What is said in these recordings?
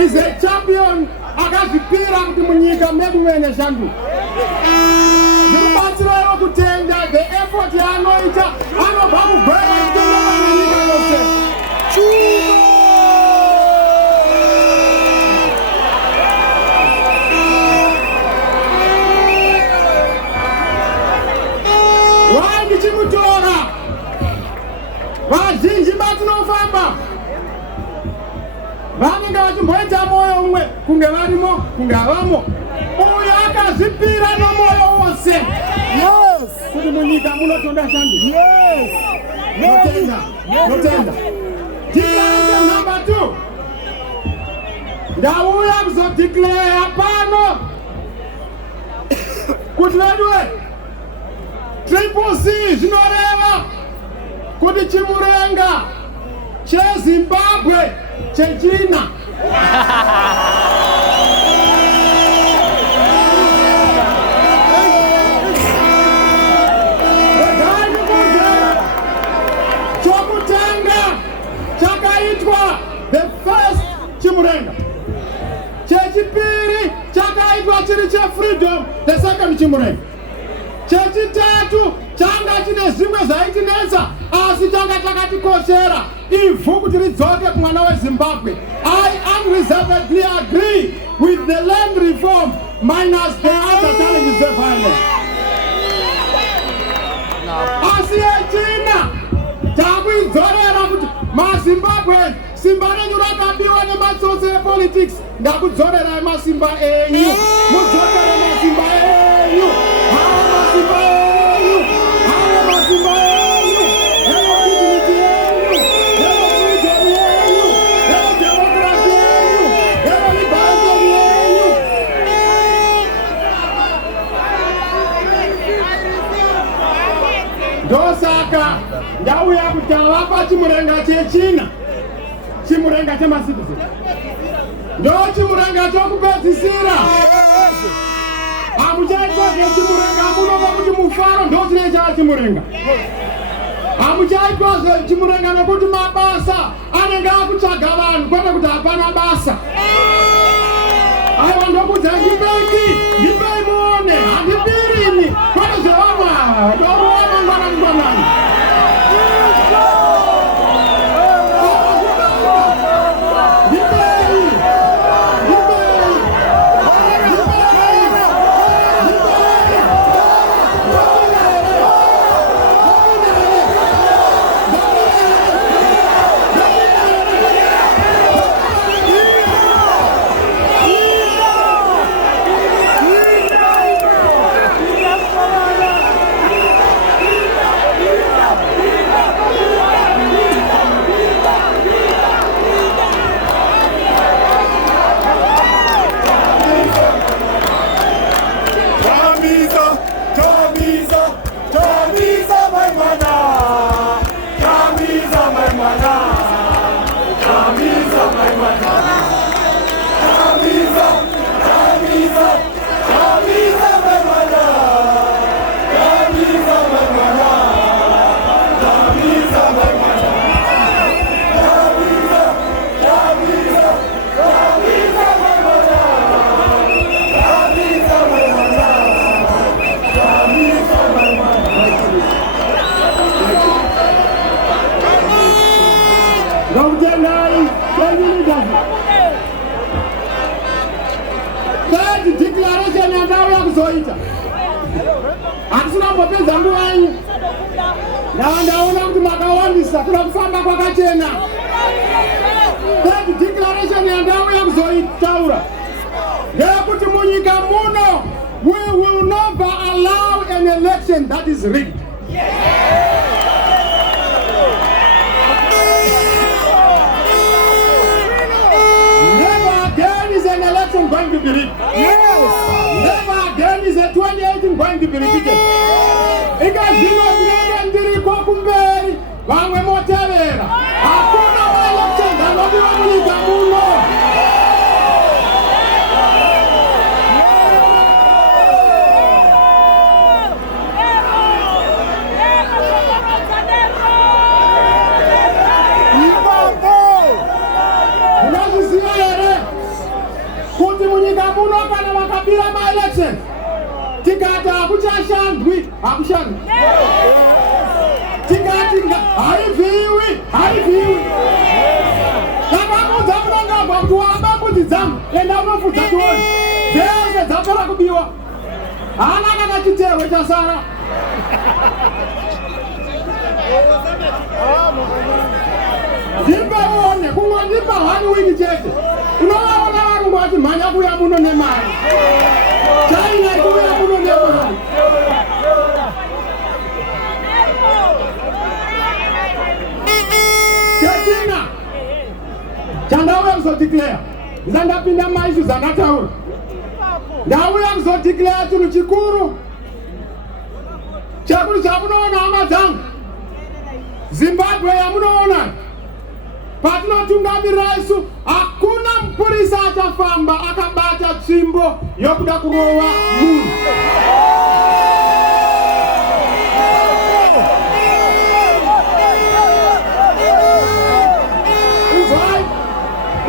is a champion. Akazvipira kuti munyika medu mene shandu. Ndikubatsira kutenda the effort yaanoita anobva kugwera kutenda munyika yose. Ndichimutora vazhinji vatinofamba vanenge vachimboita moyo umwe kunge varimo kunge havamo. Uyo akazvipira nomoyo wose kuti munyika munotonda shandi. Notenda. Declaration number 2. Ndauya kuzodeclare pano kuti vedwe Triple C zvinoreva kuti chimurenga cheZimbabwe chechina. Chokutanga chakaitwa the first chimurenga. Chechipiri chakaitwa chiri cheFreedom the second chimurenga. Chechitatu changa chine zvimwe zvaitinetsa asi changa chakatikoshera ivhu kuti ridzoke kumwana weZimbabwe. I unreservedly agree with the land reform minus the other challenges of violence. Asi yechina takuidzorera kuti maZimbabwe simba renyu rakabiwa nematsotsi epolitics. Ndakudzorerai masimba enyu, mudzokere masimba enyu. Ndosaka ndauya kutaura pachimurenga chechina, chimurenga chemasitizeni. Ndo chimurenga chokupedzisira. Hamuchaitwa zvechimurenga munova kuti mufaro ndo chine chimurenga. Hamuchaitwa zvechimurenga nekuti mabasa anenge akutsvaga vanhu kwete kuti hapana basa. Aiwa ndokudza ndipei muone handipirini kwete zvevamwe ndorova mangwanani. Declaration yandauya kuzoita. Hatisina kumbopedza nguva yenyu. Ndaona kuti makawandisa kuda kufamba kwakachena. Third declaration yandauya kuzoitaura ndeyekuti munyika muno we will never allow an election that is rigged. An election going to be rigged. Never again is a 2018 going to be repeated. Ndiko kumberi vamwe motevera. Hakuna election anodiwa munyika muno. Munozviziva here kuti munyika muno kana vakabira ma-election tikati hakuchashandwi hakushandi tikati haivhiwi takamudza Mnangagwa kuti wamba mbudzi dzangu enda unofudza tione dzese dzapera kubiwa hana kana chitewe chasara ndimbaone kumwe ndimba hani wini chete unovaona varungu vati mhanya kuya muno nemari China ikuya muno nemari chechina chandauya kuzodeclare ndandapinda maishu zandataura ndauya kuzodeclare chinhu chikuru chekuti chamunoona hama dzangu Zimbabwe yamunoona patinotungamirira isu hakuna mupurisa achafamba akabata tsvimbo yokuda kurova munhu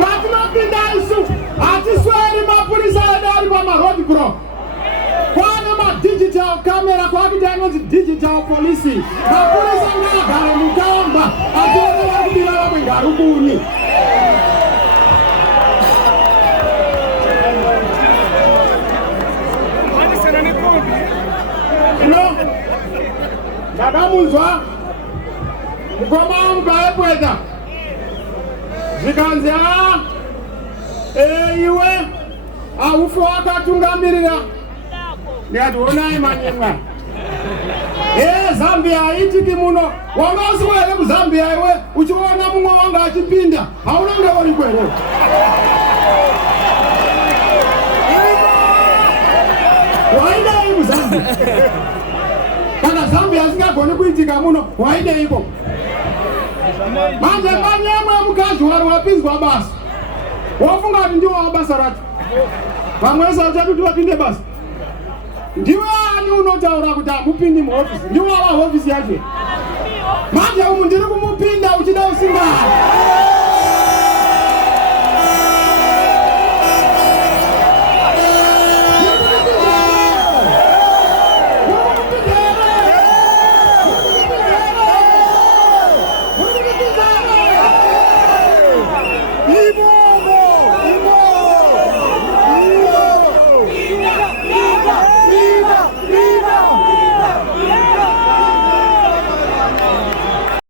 patinopinda isu hatisweri mapurisa edu ari pamaroad block kwane madigital camera kwakuti anonzi digital policy mapurisa ngagare mukamba atioreva kubira vamwe ngarukuni ino ndakamunzwa mukoma wangu paepweta zvikanzi iwe haufi wakatungamirira ndikati onai manyemwa Zambia haitiki muno wanga usiku here kuZambia iwe uchiona mumwe wanga achipinda haunenge uri kwere waidei kuZambia kana Zambia asingagoni kuitika muno waidei iko manje manyemwe mukazi wari wapinzwa basa wafunga kuti ndiwo wabasa racho vamwe sauchati kuti vapinde basa ndiwe ani unotaura kuti hamupindi muhofisi ndiwe wava hofisi yacho manje umu ndiri kumupinda uchida usingade